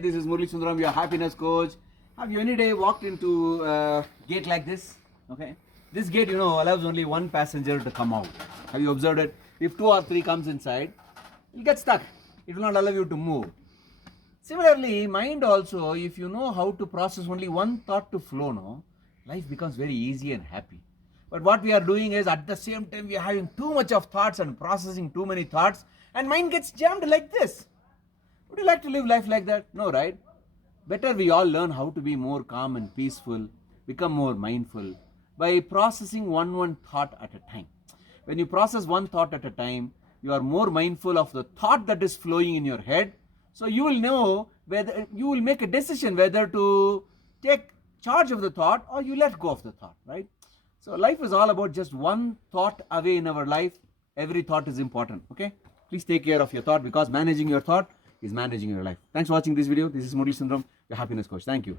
This is Murali Sundaram, your happiness coach. Have you any day walked into a gate like this? Okay. This gate, allows only one passenger to come out. Have you observed it? If 2 or 3 comes inside, you'll get stuck. It will not allow you to move. Similarly, mind also, if you know how to process only one thought to flow, no, life becomes very easy and happy. But what we are doing is at the same time we are having too much of thoughts and processing too many thoughts, and mind gets jammed like this. Would you like to live life like that? No, right? Better we all learn how to be more calm and peaceful, become more mindful by processing one thought at a time. When you process one thought at a time, you are more mindful of the thought that is flowing in your head. So you will know whether you will make a decision whether to take charge of the thought or you let go of the thought, right? So life is all about just one thought away in our life. Every thought is important, okay? Please take care of your thought, because managing your thought is managing your life. Thanks for watching this video. This is Murali Sundaram, your happiness coach. Thank you.